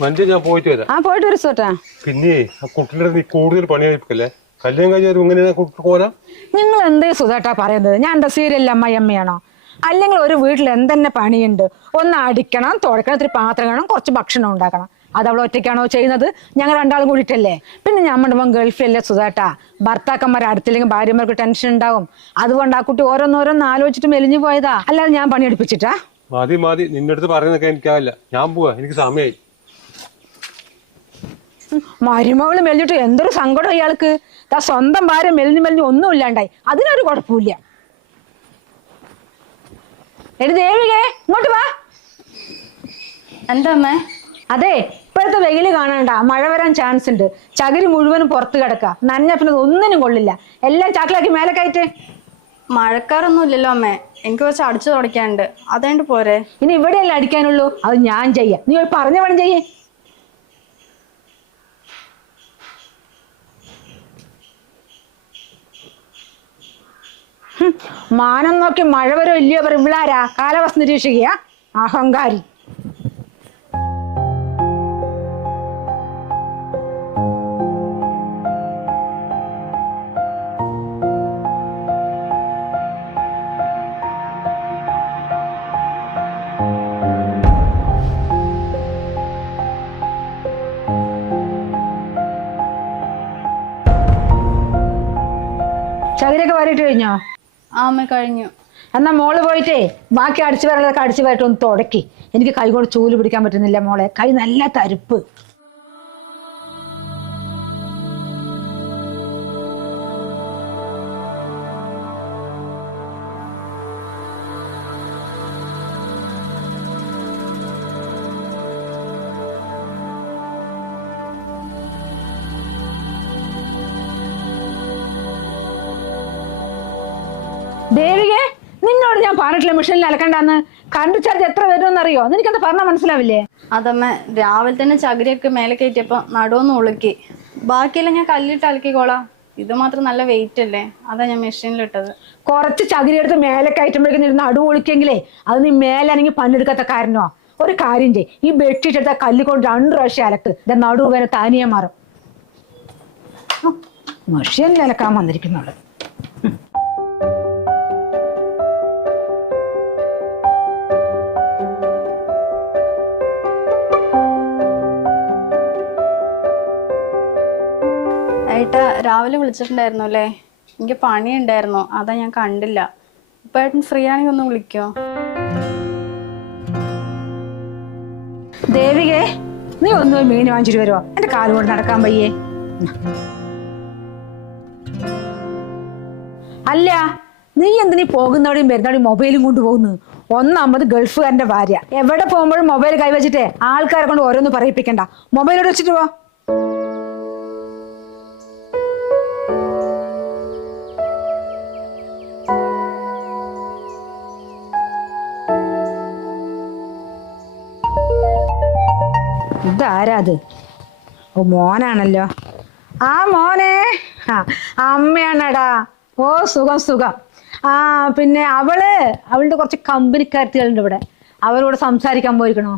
മഞ്ജു ഞാൻ പോയിട്ട് വരാം. പോയിട്ട് വരും സോട്ടാ. പിന്നെ ആ കുട്ടിയുടെ നീ കൂടുതൽ പണിയായിരിക്കല്ലേ? കല്യാണം കഴിഞ്ഞാൽ ഇങ്ങനെ പോരാ? നിങ്ങൾ എന്തേ സുധേട്ടാ പറയുന്നത്? ഞാൻ എന്താ സീരിയലിൽ അമ്മയമ്മയാണോ? അല്ലെങ്കിൽ ഒരു വീട്ടിൽ എന്തെന്നെ പണിയുണ്ട്? ഒന്ന് അടിക്കണം, തുടക്കണം, ഇത്തിരി പാത്രം കാണണം, കുറച്ച് ഭക്ഷണം ഉണ്ടാക്കണം. അത് അവൾ ഒറ്റയ്ക്കാണോ ചെയ്യുന്നത്? ഞങ്ങൾ രണ്ടാളും കൂടിയിട്ടല്ലേ? പിന്നെ നമ്മുടെ മോൻ ഗൾഫിലല്ലേ സുധേട്ടാ? ഭർത്താക്കന്മാർ അടുത്തില്ലെങ്കിൽ ഭാര്യമാർക്ക് ടെൻഷൻ ഉണ്ടാവും. അതുകൊണ്ട് ആ കുട്ടി ഓരോന്നോരോന്ന് ആലോചിച്ചിട്ട് മെലിഞ്ഞു പോയതാ, അല്ലാതെ ഞാൻ പണിയെടുപ്പിച്ചിട്ടാ. മതി മതി, നിന്റെ അടുത്ത് പറയുന്നൊക്കെ എനിക്കാവില്ല. ഞാൻ പോവാ, എനിക്ക് സമയമായി. മരുമകള് മെലിഞ്ഞിട്ട് എന്തൊരു സങ്കടം ഇയാൾക്ക്. സ്വന്തം ഭാര്യ മെലിഞ്ഞു മെലിഞ്ഞു ഒന്നും ഇല്ലാണ്ടായി. അതിനൊരു കുഴപ്പമില്ല. എടി ദേവികേ, ഇങ്ങോട്ട് വാ. എന്താ അമ്മേ? അതെ, ഇപ്പോഴത്തെ വെയില് കാണണ്ട, മഴ വരാൻ ചാൻസ് ഉണ്ട്. ചകിരി മുഴുവനും പുറത്ത് കിടക്കുക. നനഞ്ഞ പിന്നെ ഒന്നിനും കൊള്ളില്ല. എല്ലാം ചാക്കിലാക്കി മേലെ കയറ്റ്. മഴക്കാറൊന്നും ഇല്ലല്ലോ അമ്മേ, എനിക്ക് കുറച്ച് അടിച്ചു തുടയ്ക്കാനുണ്ട്, അതേണ്ട് പോരെ? ഇനി ഇവിടെയല്ല അടിക്കാനുള്ളൂ, അത് ഞാൻ ചെയ്യാം. നീ പറഞ്ഞ വേണം ചെയ്യേ. മാനം നോക്കി മഴ വരോ ഇല്ലയോ പറയും വിളാരാ? കാലാവസ്ഥ നിരീക്ഷിക്കുക, അഹങ്കാരി. ചകിരൊക്കെ വാരിട്ട് കഴിഞ്ഞോ? അമ്മ കഴിഞ്ഞു. എന്നാ മോള് പോയിട്ടേ ബാക്കി അടിച്ചു വരലൊക്കെ അടിച്ചു വരട്ടെ ഒന്ന് തുടക്കി. എനിക്ക് കൈ കൊണ്ട് ചൂല് പിടിക്കാൻ പറ്റുന്നില്ല മോളെ, കൈ നല്ല തരിപ്പ്. ദേവികേ, നിന്നോട് ഞാൻ പറഞ്ഞിട്ടില്ല മെഷീനിൽ അലക്കണ്ടെന്ന്. കറണ്ട് ചാർജ് എത്ര വരുമെന്നറിയോ? നിനക്കെന്താ പറഞ്ഞാൽ മനസ്സിലാവില്ലേ? അതമ്മ, രാവിലെ തന്നെ ചകിരിയൊക്കെ മേലെ കയറ്റിയപ്പോ നടുവൊന്ന് ഉളുക്കി. ബാക്കിയെല്ലാം ഞാൻ കല്ലിട്ട് അലക്കിക്കോളാം. ഇത് മാത്രം നല്ല വെയിറ്റ് അല്ലേ, അതാ ഞാൻ മെഷീനിലിട്ടത്. കുറച്ച് ചകിരി എടുത്ത് മേലെ കയറ്റുമ്പോഴേക്കും നീ നടു ഒളിക്കെങ്കിലേ അത് നീ മേലാണെങ്കിൽ പണിയെടുക്കാത്ത കാരണോ? ഒരു കാര്യം ചെയ്യ്, ഈ ബെഡ്ഷീറ്റ് എടുത്ത കല്ല് കൊണ്ട് 2 പ്രാവശ്യം അലക്ക്. ഇതാ നടുവ് വരെ താനിയെ മാറും. മെഷീനിൽ അലക്കാൻ വന്നിരിക്കുന്നുള്ളു. ഏട്ടാ രാവിലെ വിളിച്ചിട്ടുണ്ടായിരുന്നു അല്ലേ? എനിക്ക് പണിയുണ്ടായിരുന്നു, അതാ ഞാൻ കണ്ടില്ല. ഇപ്പൊ ഏട്ടൻ ഫ്രീ ആണെങ്കിൽ ഒന്ന് വിളിക്കോ? ദേവികേ, നീ ഒന്ന് മീൻ വാങ്ങിച്ചിട്ട് വരുമോ? എന്റെ കാല് കൊണ്ട് നടക്കാൻ വയ്യേ. അല്ല, നീ എന്തിനീ പോകുന്നവിടെയും വരുന്നവിടെയും മൊബൈലും കൊണ്ടുപോകുന്നു? ഒന്നാമത് ഗൾഫുകാരന്റെ ഭാര്യ, എവിടെ പോകുമ്പോഴും മൊബൈൽ കൈവച്ചിട്ടേ ആൾക്കാരെ കൊണ്ട് ഓരോന്ന് പറയിപ്പിക്കണ്ട. മൊബൈലോട് വെച്ചിട്ട് പോ. ഇതാരാത്? ഓ, മോനാണല്ലോ. ആ മോനെ, അമ്മയാണടാ. ഓ സുഖം സുഖം. പിന്നെ അവളുടെ കുറച്ച് കമ്പനിക്കാരത്തികളുണ്ട് ഇവിടെ, അവരോട് സംസാരിക്കാൻ പോയിരിക്കണോ?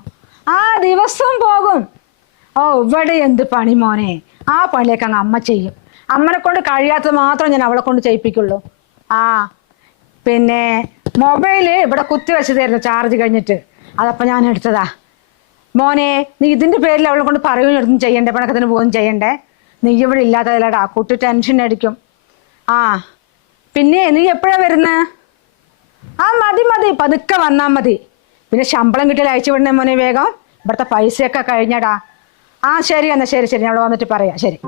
ദിവസവും പോകും. ഓ, ഇവിടെ എന്ത് പണി മോനെ? ആ പണിയൊക്കെ അങ്ങ് അമ്മ ചെയ്യും. അമ്മനെ കൊണ്ട് കഴിയാത്തത് മാത്രം ഞാൻ അവളെ കൊണ്ട് ചെയ്യിപ്പിക്കുള്ളൂ. പിന്നെ മൊബൈല് ഇവിടെ കുത്തി വെച്ചതായിരുന്നു ചാർജ് കഴിഞ്ഞിട്ട്, അതപ്പം ഞാൻ എടുത്തതാ. മോനെ, നീ ഇതിന്റെ പേരിൽ അവളെ കൊണ്ട് പറയുകയും എടുത്തും ചെയ്യണ്ടേ, പണക്കത്തിന് പോകുകയും ചെയ്യണ്ടേ? നീ ഇവിടെ ഇല്ലാത്തതല്ലടാ, കുട്ടി ടെൻഷൻ അടിക്കും. പിന്നെ നീ എപ്പോഴാ വരുന്നത്? മതി മതി, പതുക്കെ വന്നാ മതി. പിന്നെ ശമ്പളം കിട്ടിയാൽ അയച്ചു വിടണേ മോനെ വേഗം. ഇവിടുത്തെ പൈസയൊക്കെ കഴിഞ്ഞടാ. ശരി എന്നാ, ശരി ശരി, ഞാൻ അവിടെ വന്നിട്ട് പറയാം. ശരി.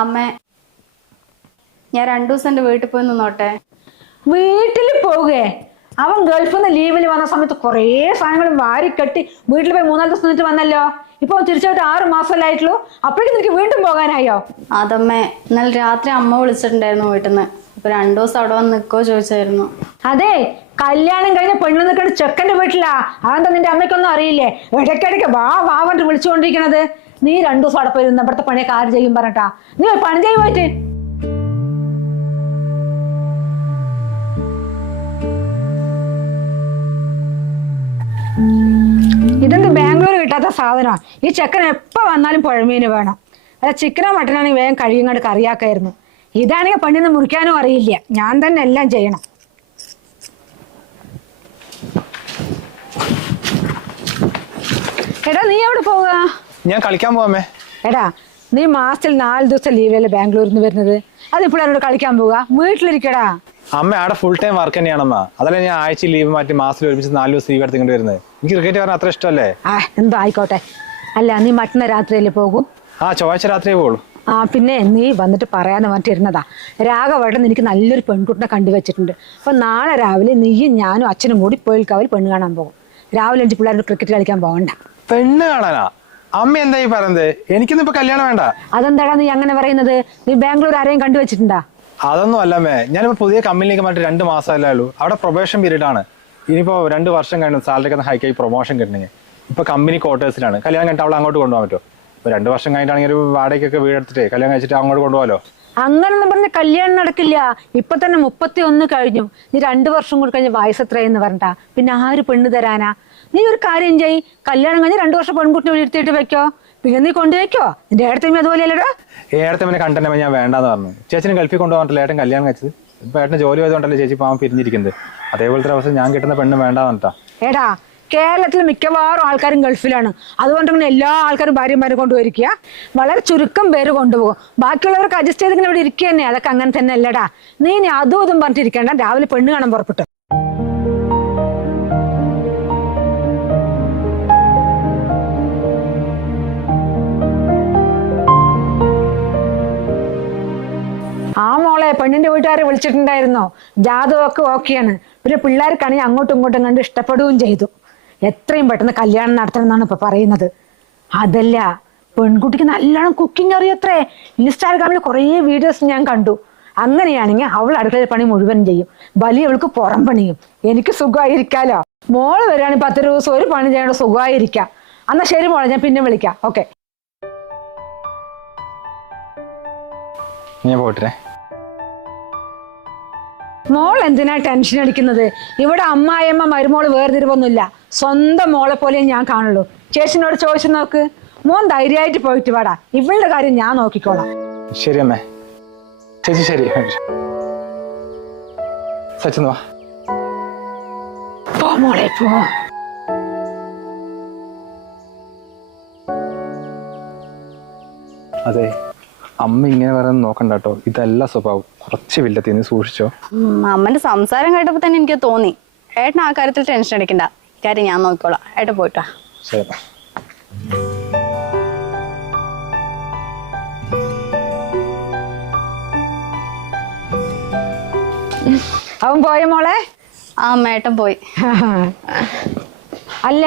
അമ്മേ, ഞാൻ 2 ദിവസം എൻ്റെ വീട്ടിൽ പോയി നിന്നോട്ടെ? വീട്ടിൽ പോകേ? അവൻ ഗൾഫിൽ നിന്ന് ലീവിൽ വന്ന സമയത്ത് കുറേ സാധനങ്ങളും വാരിക്കെട്ടി വീട്ടിൽ പോയി 3-4 ദിവസം നിന്നിട്ട് വന്നല്ലോ. ഇപ്പൊ തിരിച്ചായിട്ട് 6 മാസമല്ലേ ആയിട്ടുള്ളൂ. അപ്പോഴേക്കും നിനക്ക് വീണ്ടും പോകാനായോ? അതമ്മേ, ഇന്നലെ രാത്രി അമ്മ വിളിച്ചിട്ടുണ്ടായിരുന്നു വീട്ടിൽ നിന്ന്. അപ്പൊ 2 ദിവസം അവിടെ വന്ന് നിൽക്കോ ചോദിച്ചായിരുന്നു. അതെ, കല്യാണം കഴിഞ്ഞ പെണ്ണു നിൽക്കുന്ന ചെക്കൻ്റെ വീട്ടിലാ. അതെന്താ നിന്റെ അമ്മയ്ക്കൊന്നും അറിയില്ലേ? ഇടയ്ക്കിടയ്ക്ക് വാ വാ പറഞ്ഞിട്ട് വിളിച്ചുകൊണ്ടിരിക്കണത്. നീ 2 ദിവസം അവിടെ പോയിരുന്ന ഇവിടുത്തെ പണിയൊക്കെ ആര് ചെയ്യും പറഞ്ഞിട്ടാ? നീ പണി ചെയ്യും പോയിട്ട്. ഇതെന്ത് ബാംഗ്ലൂർ കിട്ടാത്ത സാധനമാണ്. ഈ ചെക്കൻ എപ്പോൾ വന്നാലും പുഴമീന് വേണം. അല്ല ചിക്കനോ മട്ടനാണെങ്കിൽ വേഗം കഴിയുങ്ങാണ്ട് കറിയാക്കായിരുന്നു. ഇതാണെങ്കിൽ പണിന്ന് മുറിക്കാനും അറിയില്ല. ഞാൻ തന്നെ എല്ലാം ചെയ്യണം. എടാ നീ എവിടെ പോവുക? ഞാൻ കളിക്കാൻ പോവാമേ. എടാ നീ മാസത്തിൽ 4 ദിവസം ലീവല്ലേ ബാംഗ്ലൂരിൽ നിന്ന് വരുന്നത്? അതിപ്പോഴാണ് കളിക്കാൻ പോവുക? വീട്ടിലിരിക്കടാ. അമ്മ അവിടെ ഫുൾ ടൈം വർക്ക് തന്നെയാണമ്മ. അതല്ല ഞാൻ ആഴ്ച ലീവ് മാറ്റി മാസത്തിൽ ഒരുമിച്ച് 4 ദിവസം ലീവ് എടുത്തിട്ട് വരുന്നത്. എനിക്ക് ക്രിക്കറ്റ് പറഞ്ഞാൽ അത്ര ഇഷ്ടമല്ലേ? എന്തോ ആയിക്കോട്ടെ. അല്ല നീ മറ്റന്ന രാത്രിയല്ലേ പോകൂ? ചൊവ്വാഴ്ച രാത്രിയേ പോകുള്ളൂ. പിന്നെ നീ വന്നിട്ട് പറയാന്ന് പറഞ്ഞിരുന്നതാ. രാഘവേട്ടൻ എനിക്ക് നല്ലൊരു പെൺകുട്ടിനെ കണ്ടുവച്ചിട്ടുണ്ട്. അപ്പൊ നാളെ രാവിലെ നീയും ഞാനും അച്ഛനും കൂടി പോയിൽക്കാവിൽ പെണ്ണ് കാണാൻ പോകും. രാവിലെ 5 പിള്ളേരുടെ ക്രിക്കറ്റ് കളിക്കാൻ പോകണ്ട. പെണ്ണ് കാണാനാ? അമ്മ എന്താ ഈ പറയുന്നത്? എനിക്കൊന്നും ഇപ്പൊ കല്യാണം വേണ്ട. അതെന്താടാ നീ അങ്ങനെ പറയുന്നത്? നീ ബാംഗ്ലൂർ ആരെയും കണ്ടുവച്ചിട്ടുണ്ടാ? അതൊന്നും അല്ലമ്മേ. ഞാനിപ്പോ പുതിയ കമ്പനിയിലേക്ക് മാറ്റി 2 മാസമല്ലേ ഉള്ളൂ. അവിടെ പ്രൊബേഷൻ പീരീഡ് ആണ്. ഇനിയിപ്പോ 2 വർഷം കഴിഞ്ഞു സാലറി ഒക്കെ ഹൈക്കായി പ്രൊമോഷൻ കിട്ടണമെങ്കിൽ. ഇപ്പൊ കമ്പനി ക്വാർട്ടേഴ്സിലാണ്. കല്യാണം കഴിഞ്ഞിട്ട് അവളെ അങ്ങോട്ട് കൊണ്ടുപോകാൻ പറ്റുമോ? ഇപ്പൊ 2 വർഷം കഴിഞ്ഞിട്ടാണെങ്കിൽ ഒരു വാടകയ്ക്കൊക്കെ വീടെടുത്തിട്ട് കല്യാണം കഴിച്ചിട്ട് അങ്ങോട്ട് കൊണ്ടുപോകാലോ. അങ്ങനൊന്നും പറഞ്ഞ കല്യാണം നടക്കില്ല. ഇപ്പൊ തന്നെ 31 കഴിഞ്ഞു. നീ 2 വർഷം കൂടി കഴിഞ്ഞ വയസ്സ് എത്രയെന്ന് പറഞ്ഞിട്ടാ പിന്നെ ആര് പെണ്ണ് തരാനാ? നീ ഒരു കാര്യം ചെയ്യ്, കല്യാണം കഴിഞ്ഞ് 2 വർഷം പെൺകുട്ടിനെ എടുത്തിട്ട് വെക്കോ. പിന്നെ നീ കൊണ്ടുവയ്ക്കോ? നിന്റെ ഏടത്തമ്മ അതുപോലെ അല്ലടാ. ഏടത്തമ്മനെ കണ്ടന്നെ ഞാൻ വേണ്ടാന്ന് പറഞ്ഞു. ചേച്ചിനെ ഗൾഫിൽ കൊണ്ടുപോകാൻ ഏട്ടൻ കല്യാണം കഴിച്ചത്. ഇപ്പൊ ഏട്ടന് ജോലി ആയതുകൊണ്ടല്ലേ ചേച്ചി പാവം പിരിഞ്ഞിരിക്കുന്നത്. അതേപോലത്തെ അവസ്ഥ ഞാൻ കിട്ടുന്ന പെണ്ണ് വേണ്ടാന്ന് പറഞ്ഞിട്ടാ. എടാ കേരളത്തിൽ മിക്കവാറും ആൾക്കാരും ഗൾഫിലാണ്. അതുകൊണ്ട് എല്ലാ ആൾക്കാരും ഭാര്യമാരെ കൊണ്ടുപോയിരിക്കുക. വളരെ ചുരുക്കം പേര് കൊണ്ടുപോകും. ബാക്കിയുള്ളവർക്ക് അഡ്ജസ്റ്റ് ചെയ്തിങ്ങനെ ഇവിടെ ഇരിക്കുക തന്നെ. അതൊക്കെ അങ്ങനെ തന്നെ അല്ലടാ. നീ ഇനി അതും ഇതും പറഞ്ഞിരിക്കണ്ട. രാവിലെ പെണ്ണ് കാണാൻ പുറപ്പെട്ടു. മോളെ പെണ്ണിന്റെ വീട്ടുകാരെ വിളിച്ചിട്ടുണ്ടായിരുന്നോ? ജാതകമൊക്കെ ഓക്കെയാണ്. പിന്നെ പിള്ളേർക്കാണെങ്കിൽ അങ്ങോട്ടും ഇങ്ങോട്ടും കണ്ട് ഇഷ്ടപ്പെടുകയും ചെയ്തു. എത്രയും പെട്ടെന്ന് കല്യാണം നടത്തണം എന്നാണ് ഇപ്പൊ പറയുന്നത്. അതല്ല, പെൺകുട്ടിക്ക് നല്ലോണം കുക്കിംഗ് അറിയത്രേ. ഇൻസ്റ്റാഗ്രാമിൽ കുറേ വീഡിയോസ് ഞാൻ കണ്ടു. അങ്ങനെയാണെങ്കിൽ അവൾ അടുക്കളയിൽ പണി മുഴുവൻ ചെയ്യും. വലിയ അവൾക്ക് പുറം പണിയും. എനിക്ക് സുഖമായിരിക്കാലോ. മോള് വരികയാണെങ്കിൽ 10 ദിവസം ഒരു പണി ചെയ്യേണ്ട സുഖമായിരിക്കാം. എന്നാ ശരി മോളെ, ഞാൻ പിന്നെ വിളിക്കാം. ഓക്കെ. ഞാൻ പോട്ടെ. മോൾ എന്തിനാ ടെൻഷൻ അടിക്കുന്നത്? ഇവിടെ അമ്മായിയമ്മ മരുമോള് വേർതിരിവൊന്നുമില്ല. സ്വന്തം മോളെ പോലെ ഞാൻ കാണുള്ളൂ. ചേച്ചിനോട് ചോദിച്ചു നോക്ക്. മോൻ ധൈര്യമായിട്ട് പോയിട്ട് വാടാ. ഇവളുടെ കാര്യം ഞാൻ നോക്കിക്കോളാം. ശരി അമ്മേ. ചേച്ചി ശരി. സച്ചിൻ വാ. പോ മോളെ പോ. അതെ, അമ്മ ഇങ്ങനെ പറയുന്നത് നോക്കണ്ട കേട്ടോ. ഇതല്ല സ്വഭാവം. കുറച്ച് വില്ലത്തി സൂക്ഷിച്ചോ. അമ്മന്റെ സംസാരം കേട്ടപ്പോ തന്നെ എനിക്ക് തോന്നി ഏട്ടൻ ആ കാര്യത്തിൽ ടെൻഷൻ അടിക്കണ്ട. കാര്യം ഞാൻ നോക്കിക്കോളാം. ഏട്ടൻ പോയിട്ടാ. ശരി. അവൻ പോയ മോളെ? ഏട്ടൻ പോയി. അല്ല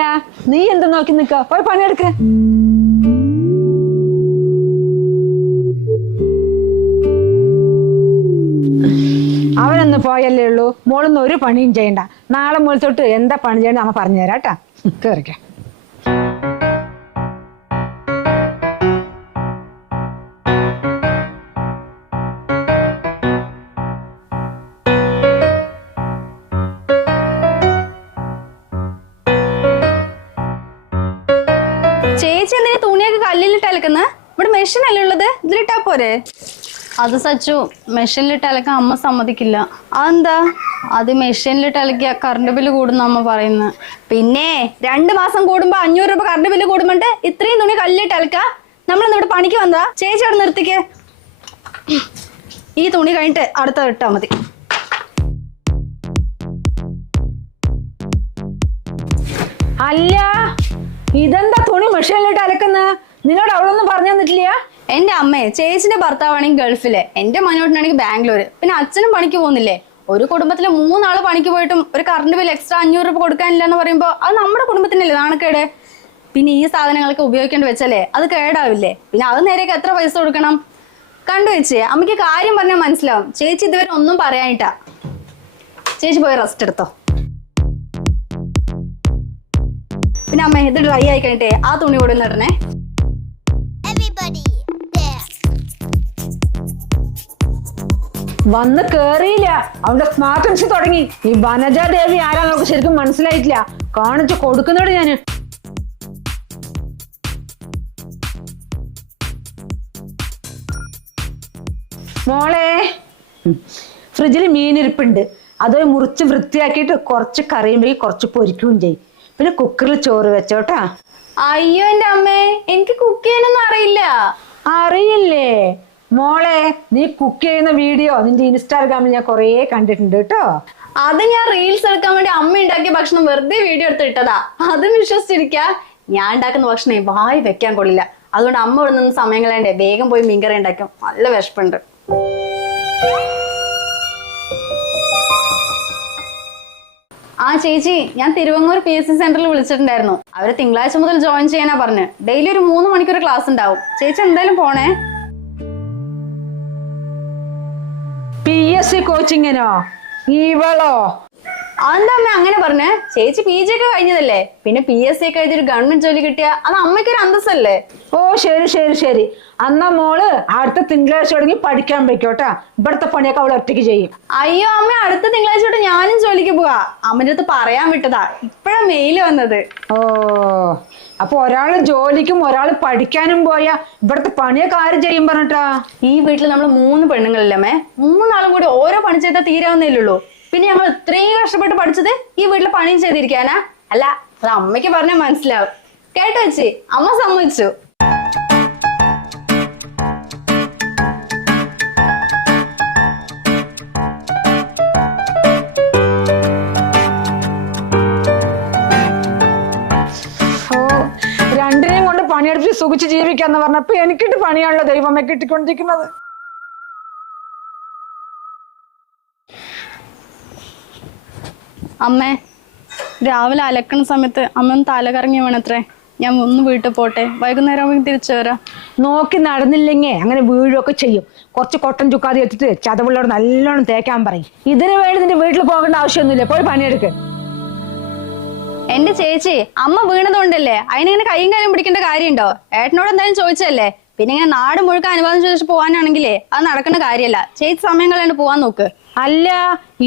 നീ എന്താ നോക്കി നിക്ക? പോയി പണിയെടുക്ക്. അവനൊന്ന് പോയല്ലേ ഉള്ളൂ. മോളൊന്നും ഒരു പണിയും ചെയ്യണ്ട. നാളെ മുതൽ തൊട്ട് എന്താ പണി ചെയ്യണ്ട അമ്മ പറഞ്ഞുതരാം കേട്ടാ. കേറിക്ക. ചേച്ചി എന്തിനാ തുണിയൊക്കെ കല്ലിലിട്ട് അലക്കുന്നത്? ഇവിടെ മെഷീൻ അല്ലേ ഉള്ളത്, ഇതിലിട്ടാ പോരെ? അത് സച്ചു, മെഷീനിലിട്ട് അലക്കാൻ അമ്മ സമ്മതിക്കില്ല. അതെന്താ? അത് മെഷീനിലിട്ട് അലക്കിയ കറണ്ട് ബില്ല് കൂടുന്ന അമ്മ പറയുന്നത്. പിന്നെ 2 മാസം കൂടുമ്പോ 500 രൂപ കറണ്ട് ബില്ല് കൂടുമ്പോണ്ട് ഇത്രയും തുണി കല്ലിലിട്ട് അലക്ക? നമ്മളിന്നിവിടെ പണിക്ക് വന്നതാ? ചേച്ചി അവിടെ നിർത്തിക്ക്. ഈ തുണി കഴിഞ്ഞിട്ട് അടുത്ത ഇട്ടാ മതി. അല്ല ഇതെന്താ തുണി മെഷീനിലിട്ട് അലക്കുന്ന? നിന്നോട് അവളൊന്നും പറഞ്ഞു തന്നിട്ടില്ല? എന്റെ അമ്മയെ, ചേച്ചിന്റെ ഭർത്താവാണെങ്കിൽ ഗൾഫിലെ, എന്റെ മനോട്ടിനാണെങ്കിൽ ബാംഗ്ലൂര്, പിന്നെ അച്ഛനും പണിക്ക് പോകുന്നില്ലേ. ഒരു കുടുംബത്തിലെ 3 ആള് പണിക്ക് പോയിട്ടും ഒരു കറണ്ട് ബില്ല് എക്സ്ട്രാ 500 രൂപ കൊടുക്കാനില്ല എന്ന് പറയുമ്പോ അത് നമ്മുടെ കുടുംബത്തിനല്ലേ നാണക്കേട്. പിന്നെ ഈ സാധനങ്ങളൊക്കെ ഉപയോഗിക്കേണ്ടി വെച്ചല്ലേ അത് കേടാവില്ലേ? പിന്നെ അത് നേരെയൊക്കെ എത്ര പൈസ കൊടുക്കണം? കണ്ടുവെച്ചേ, അമ്മയ്ക്ക് കാര്യം പറഞ്ഞാൽ മനസ്സിലാവും. ചേച്ചി ഇതുവരെ ഒന്നും പറയാനിട്ടാ. ചേച്ചി പോയി റെസ്റ്റ് എടുത്തോ. പിന്നെ അമ്മ ഇത് ഡ്രൈ ആയി കഴിഞ്ഞിട്ടേ ആ തുണി കൂടെ ഒന്ന് ഇടണേ. വന്ന് കേറിയില്ല, അവന്റെ സ്മാർട്ടൻസ് തുടങ്ങി. ഈ വനജ ദേവി ആരാ നമുക്ക് ശരിക്കും മനസ്സിലായിട്ടില്ല. കാണിച്ചു കൊടുക്കുന്നോട് ഞാന്. മോളെ, ഫ്രിഡ്ജിൽ മീനിരിപ്പുണ്ട്. അത് മുറിച്ച് വൃത്തിയാക്കിയിട്ട് കുറച്ച് കറിയുമ്പോൾ കുറച്ച് പൊരിക്കുകയും ചെയ്യും. പിന്നെ കുക്കറിൽ ചോറ് വെച്ചോട്ടാ. അയ്യോ എന്റെ അമ്മേ, എനിക്ക് കുക്ക് ചെയ്യാനൊന്നും അറിയില്ല. അറിയില്ലേ മോളെ? നീ കുക്ക് ചെയ്യുന്ന വീഡിയോ നിന്റെ ഇൻസ്റ്റാഗ്രാമിൽ ഞാൻ കൊറേ കണ്ടിട്ടുണ്ട് കേട്ടോ. അത് ഞാൻ റീൽസ് എടുക്കാൻ വേണ്ടി അമ്മ ഉണ്ടാക്കിയ ഭക്ഷണം വെറുതെ വീഡിയോ എടുത്ത് ഇട്ടതാ. അതും വിശ്വസിച്ചിരിക്ക. ഞാൻ ഉണ്ടാക്കുന്ന ഭക്ഷണം വായി വെക്കാൻ കൊള്ളില്ല. അതുകൊണ്ട് അമ്മ ഇവിടെ നിന്ന് സമയം കളയണ്ടേ, വേഗം പോയി മീൻകറി ഉണ്ടാക്കും. നല്ല വിശപ്പുണ്ട്. ആ ചേച്ചി, ഞാൻ തിരുവങ്ങൂർ PSC സെന്ററിൽ വിളിച്ചിട്ടുണ്ടായിരുന്നു. അവര് തിങ്കളാഴ്ച മുതൽ ജോയിൻ ചെയ്യാനാ പറഞ്ഞു. ഡെയിലി ഒരു 3 മണിക്കൂർ ക്ലാസ് ഉണ്ടാവും. ചേച്ചി എന്തായാലും പോണേ. PSC കോച്ചിങ്ങിനോ? ഇവളോ? അതെന്താ അമ്മ അങ്ങനെ പറഞ്ഞേ? ചേച്ചി PG ഒക്കെ കഴിഞ്ഞതല്ലേ? പിന്നെ PSC ഒക്കെ എഴുതി ഗവൺമെന്റ് ജോലി കിട്ടിയ അത് അമ്മയ്ക്കൊരു അന്തസ്സല്ലേ? ഓ ശരി ശരി ശരി. അന്നാ മോള് അടുത്ത തിങ്കളാഴ്ച തുടങ്ങി പഠിക്കാൻ വെക്കോട്ടാ. ഇവിടുത്തെ പണിയൊക്കെ അവൾ ഒറ്റയ്ക്ക് ചെയ്യും. അയ്യോ അമ്മ, അടുത്ത തിങ്കളാഴ്ച തൊട്ട് ഞാനും ജോലിക്ക് പോവാ. അമ്മന്റെ അടുത്ത് പറയാൻ വിട്ടതാ, ഇപ്പഴാ മെയിൽ വന്നത്. ഓ, അപ്പൊ ഒരാള് ജോലിക്കും ഒരാള് പഠിക്കാനും പോയാ ഇവിടുത്തെ പണിയൊക്കെ ആര് ചെയ്യും പറഞ്ഞിട്ടാ? ഈ വീട്ടിൽ നമ്മൾ 3 പെണ്ണുങ്ങളില്ലമ്മേ. 3 ആളും കൂടി ഓരോ പണി ചെയ്താൽ തീരാവുന്നേയുള്ളൂ. പിന്നെ ഞങ്ങൾ ഇത്രയും കഷ്ടപ്പെട്ട് പഠിച്ചത് ഈ വീട്ടിലെ പണിയും ചെയ്തിരിക്കാനാ? അല്ല, അത് അമ്മയ്ക്ക് പറഞ്ഞാൽ മനസ്സിലാവും. കേട്ടോ ചേച്ചി, അമ്മ സമ്മതിച്ചു. രണ്ടിനെയും കൊണ്ട് പണിയെടുത്ത് സുഖിച്ച് ജീവിക്കാന്ന് പറഞ്ഞപ്പോ എനിക്കിട്ട് പണിയാണല്ലോ ദൈവമേ കിട്ടിക്കൊണ്ടിരിക്കുന്നത്. അമ്മേ, രാവിലെ അലക്കണ സമയത്ത് അമ്മ ഒന്ന് തല കറങ്ങി വേണത്രേ. ഞാൻ ഒന്ന് വീട്ടിൽ പോട്ടെ, വൈകുന്നേരം ആവുമ്പോൾ തിരിച്ചു വരാം. നോക്കി നടന്നില്ലെങ്കിൽ അങ്ങനെ വീഴുകയൊക്കെ ചെയ്യും. കുറച്ച് കൊട്ടൻ ചുക്കാതി വെച്ചിട്ട് ചതവുള്ളവർ നല്ലോണം തേക്കാൻ പറയും. ഇതിനു വേണ്ടി നിന്റെ വീട്ടിൽ പോകേണ്ട ആവശ്യമൊന്നുമില്ല. പോയി പണിയെടുക്ക്. എന്റെ ചേച്ചി, അമ്മ വീണതുകൊണ്ടല്ലേ അതിനിങ്ങനെ കൈയും കാര്യം പിടിക്കേണ്ട കാര്യമുണ്ടോ? ഏട്ടനോട് എന്തായാലും ചോദിച്ചല്ലേ. പിന്നെ ഇങ്ങനെ നാട് മുഴുക്ക അനുവാദം ചോദിച്ചു പോകാനാണെങ്കിലേ അത് നടക്കുന്ന കാര്യമല്ല. ചേച്ചി സമയം കളയാണ്ട് പോവാൻ നോക്ക്. അല്ല,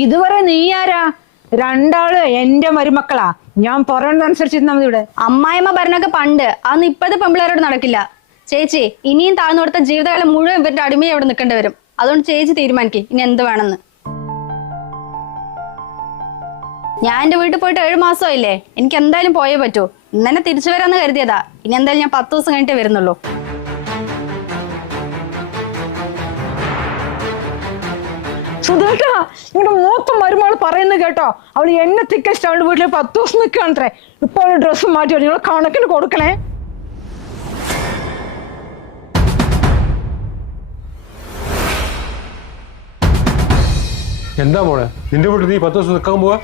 ഇതുവരെ നീ ആരാ? രണ്ടാള് എന്റെ മരുമക്കളാ. ഞാൻ പറയുന്നതനുസരിച്ചിരുന്നാ മതി. ഇവിടെ അമ്മായിമ്മ ഭരണമൊക്കെ പണ്ട്. അന്ന് ഇപ്പോഴത്തെ പെമ്പിളേരോട് നടക്കില്ല. ചേച്ചി, ഇനിയും താഴ്ന്നു കൊടുത്ത ജീവിതകാലം മുഴുവൻ ഇവരുടെ അടിമയെ അവിടെ നിൽക്കേണ്ടി വരും. അതുകൊണ്ട് ചേച്ചി തീരുമാനിക്ക് ഇനി എന്ത് വേണമെന്ന്. ഞാൻ എന്റെ വീട്ടിൽ പോയിട്ട് 7 മാസമായില്ലേ. എനിക്ക് എന്തായാലും പോയേ പറ്റൂ. ഇന്നെ തിരിച്ചു വരാന്ന് കരുതിയതാ. ഇനി എന്തായാലും ഞാൻ 10 ദിവസം കഴിഞ്ഞിട്ടേ വരുന്നുള്ളൂ. സുധേട്ടാ, നിങ്ങളുടെ മൂത്ത മരുമകൾ പറയുന്നത് കേട്ടോ. അവൾ എന്നെ തിക്കസ്റ്റ് അവളുടെ വീട്ടിൽ 10 ദിവസം നിൽക്കുകയാണത്രേ. ഇപ്പൊ അവള് ഡ്രസ്സ് മാറ്റി നിങ്ങൾ കണക്കിന് കൊടുക്കണേ. എന്താ മോളെ, നിന്റെ വീട്ടിൽ നീ 10 ദിവസം നിൽക്കാൻ പോവാ?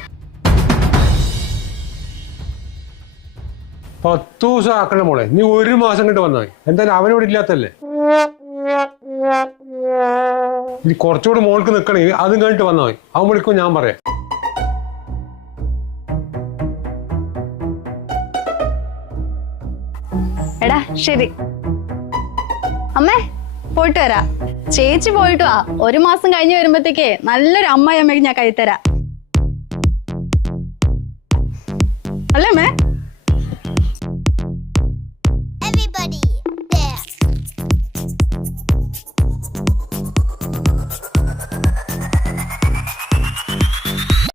10 ദിവസം ആക്കണ മോളെ. നീ 1 മാസം കണ്ട് വന്നാൽ എന്തായാലും അവനോട് ഇല്ലാത്തല്ലേ. ഇനി കുറച്ചുകൂടി മോൾക്ക് നിൽക്കണെങ്കിൽ അതും കഴിഞ്ഞിട്ട് വന്നാൽ മതി. അവൻ വിളിക്കും, ഞാൻ പറയാം. എടാ ശരി അമ്മേ, പോയിട്ട് വരാ. ചേച്ചി പോയിട്ട് വാ. 1 മാസം കഴിഞ്ഞ് വരുമ്പോഴത്തേക്ക് നല്ലൊരു അമ്മയമ്മയ്ക്ക് ഞാൻ കൈത്തരാം. അല്ലേ അമ്മേ?